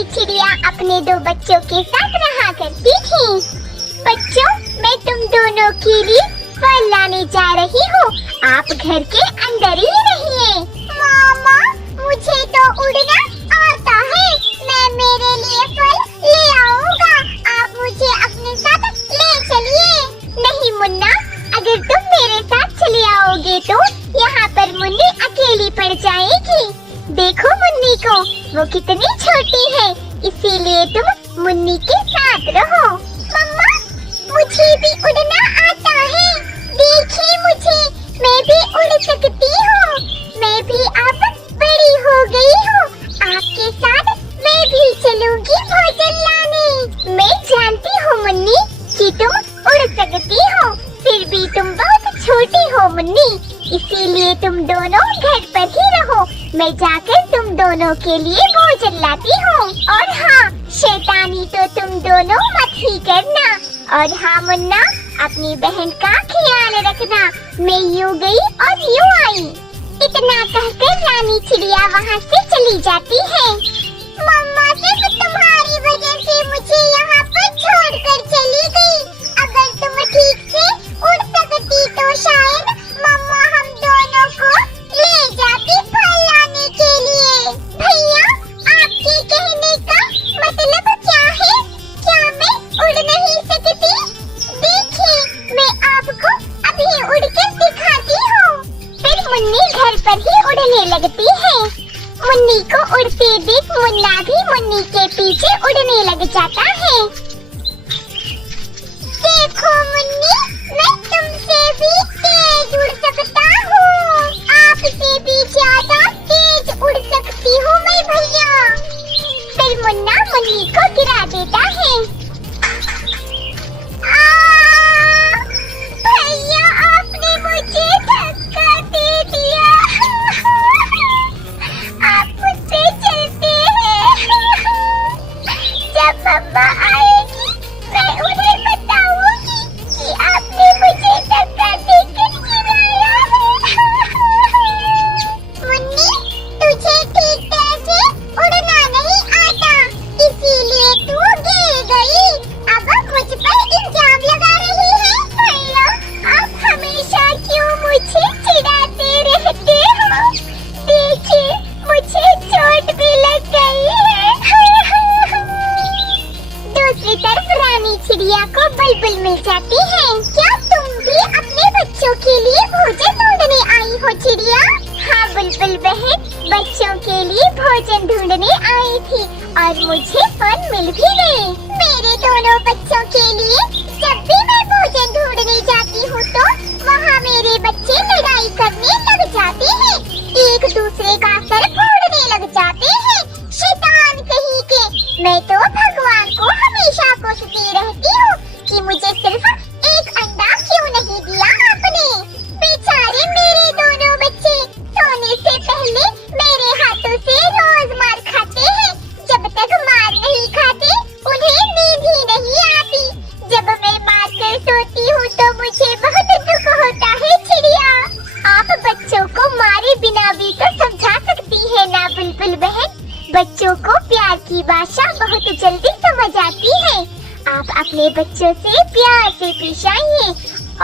कि चिड़िया अपने दो बच्चों के साथ रहा करती थी। बच्चों, मैं तुम दोनों के लिए फल लाने जा रही हूँ, आप घर के अंदर ही रहिए। मामा, मुझे तो उड़ना आता है, मैं मेरे लिए फल ले आऊंगा, आप मुझे अपने साथ ले चलिए। नहीं मुन्ना, अगर तुम मेरे साथ चले आओगे तो यहाँ पर मुन्नी अकेली पड़ जाएगी। देखो मुन्नी को, वो कितनी छोटी है, इसीलिए तुम मुन्नी के साथ रहो। मम्मा, मुझे भी उड़ना आता है, देखिए मुझे, मैं भी उड़ सकती हूँ, मैं भी अब बड़ी हो गई हूँ, आपके साथ मैं भी चलूंगी भोजन लाने। मैं जानती हूँ मुन्नी कि तुम उड़ सकती हो, फिर भी तुम बहुत छोटी हो मुन्नी, इसीलिए तुम दोनों घर पर ही रहो, मैं जाकर तुम दोनों के लिए भोजन लाती हूँ। और हाँ, शैतानी तो तुम दोनों मत ही करना। और हाँ मुन्ना, अपनी बहन का ख्याल रखना, मैं यूँ गई और यूँ आई। इतना कहकर रानी चिड़िया वहाँ से चली जाती है। मम्मा सिर्फ तुम्हारी वजह से मुझे यहाँ पर छोड़कर चली गई, अगर तुम ठीक से उड़ सकती तो शायद मम्मा हम दोनों को ले जाती फल लाने के लिए। भैया, आपके कहने का मतलब क्या है? क्या मैं उड़ नहीं सकती? देखिए, मैं आपको अभी उड़कर दिखाती हूँ। फिर मुन्नी घर पर ही उड़ने लगती है। मुन्नी को उड़ते देख मुन्ना भी मुन्नी के पीछे उड़ने लग जाता है। देखो मुन्नी, मैं तुमसे भी तेज उड़ सकता हूँ, आपसे भी ज्यादा तेज उड़ सकती हूँ मैं भैया। फिर मुन्ना मुन्नी को गिरा देता है। भैया, आपने मुझे धक्का दे दिया, आप मुझसे चलते हैं, जब मम्मा आएगी मैं उन्हें बताऊंगी कि आपने मुझे धक्का देकर गिराया है। मुन्नी, तुझे ठीक तरह से उड़ना नहीं आता, इसीलिए तू गिर गई, अब मुझ पर इल्जाम लगा रही है। भैया, आप हमेशा क्यों मुझे चिढ़ाते रहते हो? देखिए, मुझे चोट भी लग गई है। दूसरी तरफ रानी चिड़िया को बुलबुल मिल जाती है। क्या तुम भी अपने बच्चों के लिए भोजन ढूंढने आई हो चिड़िया? हाँ बुलबुल बहन, बच्चों के लिए भोजन ढूंढने आई थी और मुझे फल मिल भी गए। मेरे दोनों बच्चों के लिए जब भी मैं भोजन ढूंढने जाती हूँ तो वहाँ मेरे बच्चे लड़ाई करने लग जाते हैं, एक दूसरे का सर फोड़ने लग जाते हैं। शैतान कहीं के, मैं तो भगवान को हमेशा कोसती रहती हूँ कि मुझे सिर्फ एक अंडा क्यों नहीं दिया आपने। बेचारे मेरे दोनों बच्चे सोने से पहले मेरे हाथों से रोज मार खाते हैं, जब तक मार नहीं खाते उन्हें नींद ही नहीं आती। जब मैं मार कर सोती हूँ तो मुझे बहुत दुख होता है चिड़िया। आप बच्चों को मारे बिना भी तो समझा सकती है ना बुलबुल बहन, बच्चों को प्यार की भाषा बहुत जल्दी समझ आती है। आप अपने बच्चों से प्यार से पेश आइए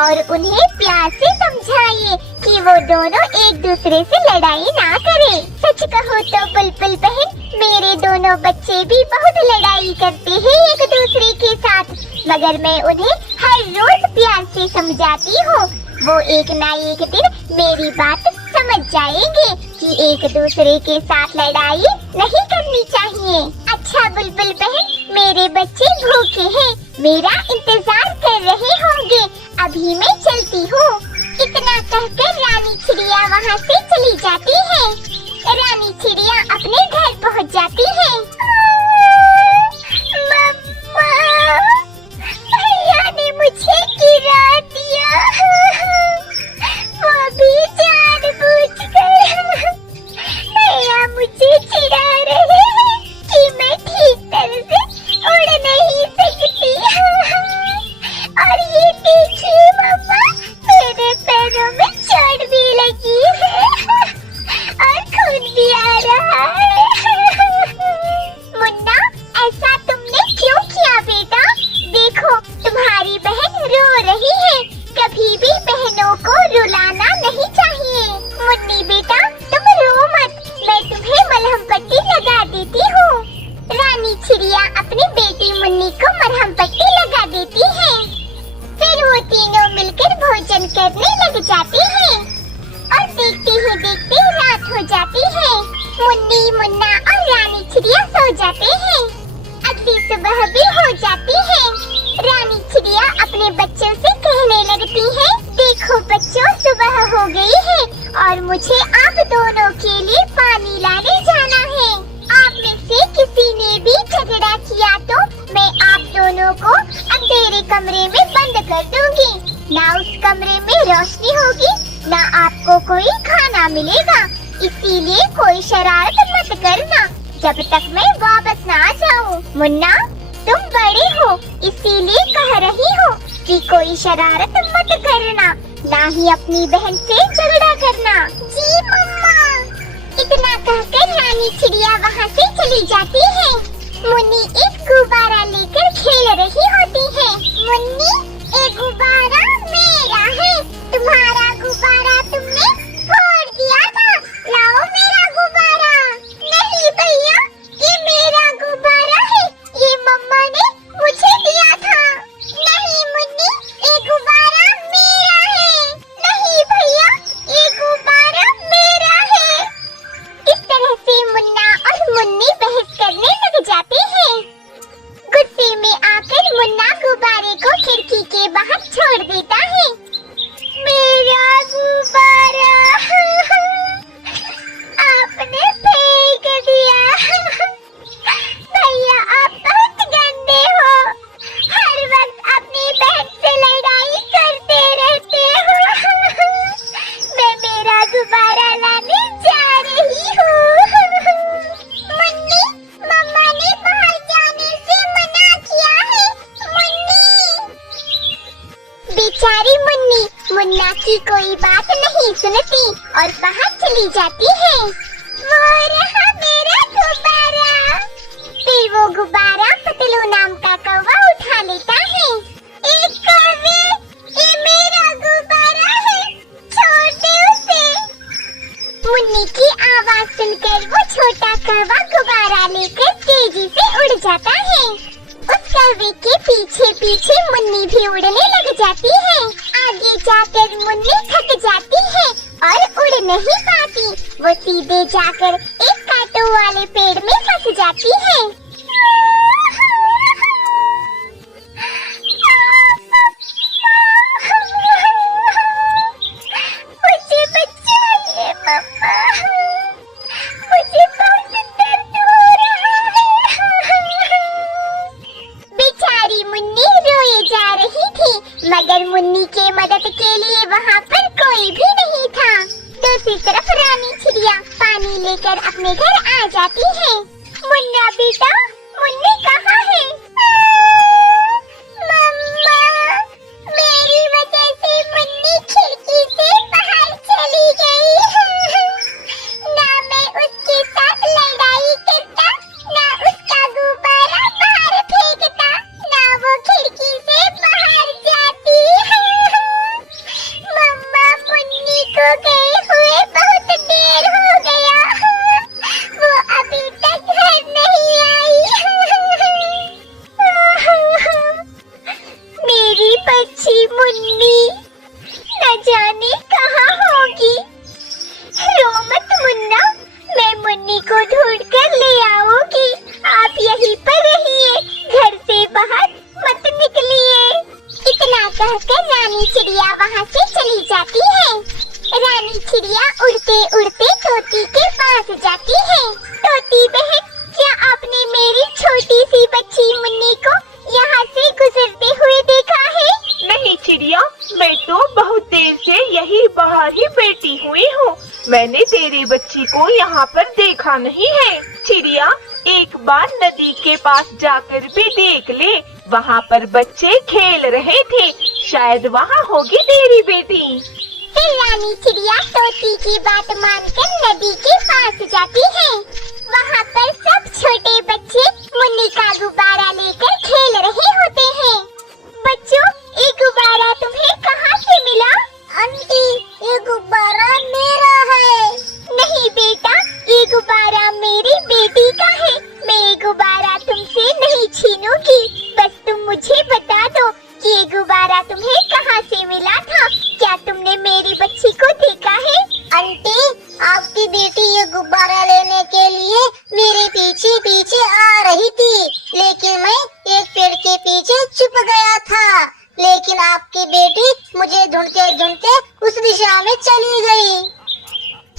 और उन्हें प्यार से समझाइए कि वो दोनों एक दूसरे से लड़ाई ना करें। सच कहो तो बुलबुल बहन, मेरे दोनों बच्चे भी बहुत लड़ाई करते हैं एक दूसरे के साथ, मगर मैं उन्हें हर रोज प्यार से समझाती हूँ। वो एक ना एक दिन मेरी बात समझ जाएंगे कि एक दूसरे के साथ लड़ाई नहीं करनी चाहिए। अच्छा बुलबुल बहन, मेरे बच्चे भूखे हैं, मेरा इंतजार कर रहे होंगे, अभी मैं चलती हूँ। इतना कहकर रानी चिड़िया वहाँ से चली जाती है। रानी चिड़िया अपने घर पहुँच जाती है। मम्मा, भैया ने मुझे गिरा दिया, वो भी जानबूझकर। भैया मुझे चिढ़ा रहे हैं कि मैं ठीक तरह से उड़ नहीं सकती। ऐसा तुमने क्यों किया बेटा? देखो तुम्हारी बहन रो रही है। कभी भी बहनों को रुलाना नहीं चाहिए। मुन्नी बेटा तुम रो मत, मैं तुम्हें मलहम पट्टी लगा देती हूँ। रानी चिड़िया अपनी बेटी मुन्नी को मरहम पट्टी लगा देती है। फिर वो तीनों मिलकर भोजन करने लग जाते हैं और देखते ही देखते रात हो जाती है। मुन्नी, मुन्ना और रानी चिड़िया सो जाते हैं। अगली सुबह भी हो जाती है। रानी चिड़िया अपने बच्चों से कहने लगती है, देखो बच्चों सुबह हो गई है और मुझे आप दोनों के लिए पानी लाने जाना है। आप में से किसी ने भी झगड़ा किया तो मैं आप दोनों को अंधेरे कमरे में बंद कर दूंगी। ना उस कमरे में रोशनी होगी, ना आपको कोई खाना मिलेगा। इसीलिए कोई शरारत मत करना जब तक मैं वापस ना आ जाऊँ। मुन्ना तुम बड़े हो इसीलिए कह रही हो कि कोई शरारत मत करना, ना ही अपनी बहन से झगड़ा करना। जी मम्मा। इतना कहकर रानी चिड़िया वहाँ से चली जाती है। मुन्नी एक गुब्बारा लेकर खेल रही होती है। मुन्नी, एक गुब्बारा मेरा है, तुम्हारा गुब्बारा तुमने फोड़ दिया था, लाओ मेरा गुब्बारा। नहीं भैया, ये मेरा गुब्बारा है, ये मम्मा ने मुझे दिया था। नहीं मुन्नी, ये गुब्बारा मेरा है। नहीं भैया, ये गुब्बारा मेरा है। इस तरह से मुन्ना और मुन्नी बहस करने लग जाते हैं। गुस्से में आकर मुन्ना गुब्बारे को खिड़की के बाहर छोड़ देता है। मेरा गुब्बारा आपने फेंक दिया। भैया आप बहुत गंदे हो, हर वक्त अपनी बहन से लड़ाई करते रहते हो। मैं मेरा गुब्बारा लाने जा रही हूँ। मुन्नी, मम्मा ने बाहर जाने से मना किया है। मुन्नी। बेचारी मुन्नी मुन्ना की कोई बात नहीं सुनती और बाहर चली जाती है। वो रहा मेरा गुब्बारा। फिर वो गुब्बारा पतलू नाम का कौवा उठा लेता है। एक कौवे, ये मेरा गुब्बारा है, छोड़ दे उसे। मुन्नी की आवाज सुनकर वो छोटा कौवा गुब्बारा लेकर तेजी से उड़ जाता है। उस कौवे के पीछे पीछे मुन्नी भी उड़ने लग जाती है। आगे जाकर मुन्नी थक जाती है और उड़ नहीं पाती। वो सीधे जाकर एक कांटों वाले पेड़ में फंस जाती है। मुझे बचाइए मम्मा, मुझे बहुत दर्द हो रहा है। बेचारी मुन्नी रोए जा रही थी, मगर मुन्नी के मदद के लिए वहाँ पर कोई भी नहीं था। दूसरी तरफ रानी चिड़िया पानी लेकर अपने घर आ जाती है। मुन्ना बेटा, मुन्नी कहाँ है? मम्मा, मेरी वजह से मुन्नी खिड़की से बाहर चली गई। ना मैं उसके साथ लड़ाई करता, ना उसका गुब्बारा बाहर फेंकता, ना वो खिड़की से बाहर जाती। मम्मा, मुन्नी को गए हुए बहुत देर हो गया, वो अभी तक घर नहीं आई। मेरी बच्ची मुन्नी न जाने कहाँ होगी। रो मत मुन्ना, मैं मुन्नी को ढूंढ कर ले आऊंगी। आप यहीं पर रहिए, घर से बाहर मत निकलिए। इतना कहकर रानी चिड़िया वहाँ से चली जाती है। रानी चिड़िया उड़ते उड़ते तोती के पास जाती है। तोती बहन, क्या आपने मेरी छोटी सी बच्ची मुन्नी को यहाँ से गुजरते हुए देखा है? नहीं चिड़िया, मैं तो बहुत देर से यही बाहर ही बैठी हुई हूँ। मैंने तेरी बच्ची को यहाँ पर देखा नहीं है। चिड़िया, एक बार नदी के पास जाकर भी देख ले, वहाँ पर बच्चे खेल रहे थे, शायद वहाँ होगी तेरी बेटी। फिर रानी चिड़िया तोती की बात मानकर नदी के पास जाती है। वहाँ पर सब छोटे बच्चे मुन्नी का रही थी, लेकिन मैं एक पेड़ के पीछे छुप गया था। लेकिन आपकी बेटी मुझे ढूंढते ढूंढते उस दिशा में चली गई।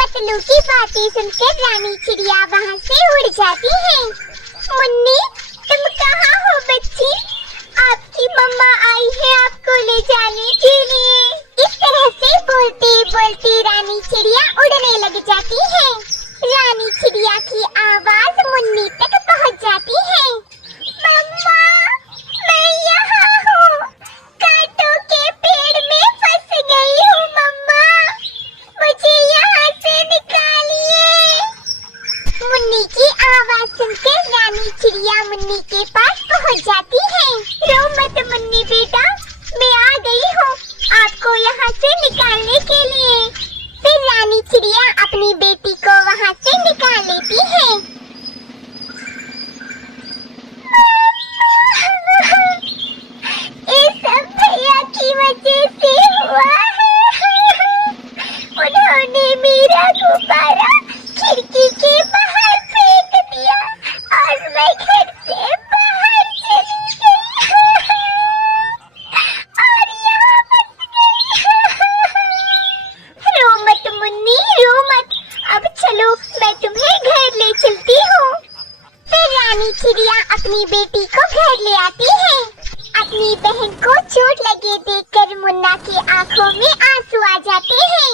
पतलू की बातें सुनकर रानी चिड़िया वहाँ से उड़ जाती है। मुन्नी, तुम कहाँ हो बच्ची? आपकी मम्मा आई है आपको ले जाने के लिए। इस तरह से बोलते बोलते रानी चिड़िया उड़ने लग जाती है। रानी चिड़िया की आवाज मुन्नी तक पहुँच जाती है। मम्मा, मैं यहाँ हूँ, कांटों के पेड़ में फंस गई हूँ मम्मा, मुझे यहाँ से निकालिए। मुन्नी की आवाज सुनकर रानी चिड़िया मुन्नी के पास पहुँच जाती है। रो मत मुन्नी बेटा, मैं आ गई हूँ आपको यहाँ से निकालने के लिए। फिर रानी चिड़िया अपनी बेटी को वहाँ से निकाल लेती है। ये सब भैया की वजह से हुआ है। उन्होंने मेरा गुब्बारा खिड़की के बाहर फेंक दिया और मैं घर से बाहर चली गई और यहाँ फंस गई। रो मत मुन्नी, रो मत, अब चलो मैं तुम्हें घर ले चलती हूँ। फिर रानी चिड़िया अपनी बेटी को घर ले आती है। अपनी बहन को चोट लगे देखकर मुन्ना की आंखों में आंसू आ जाते हैं।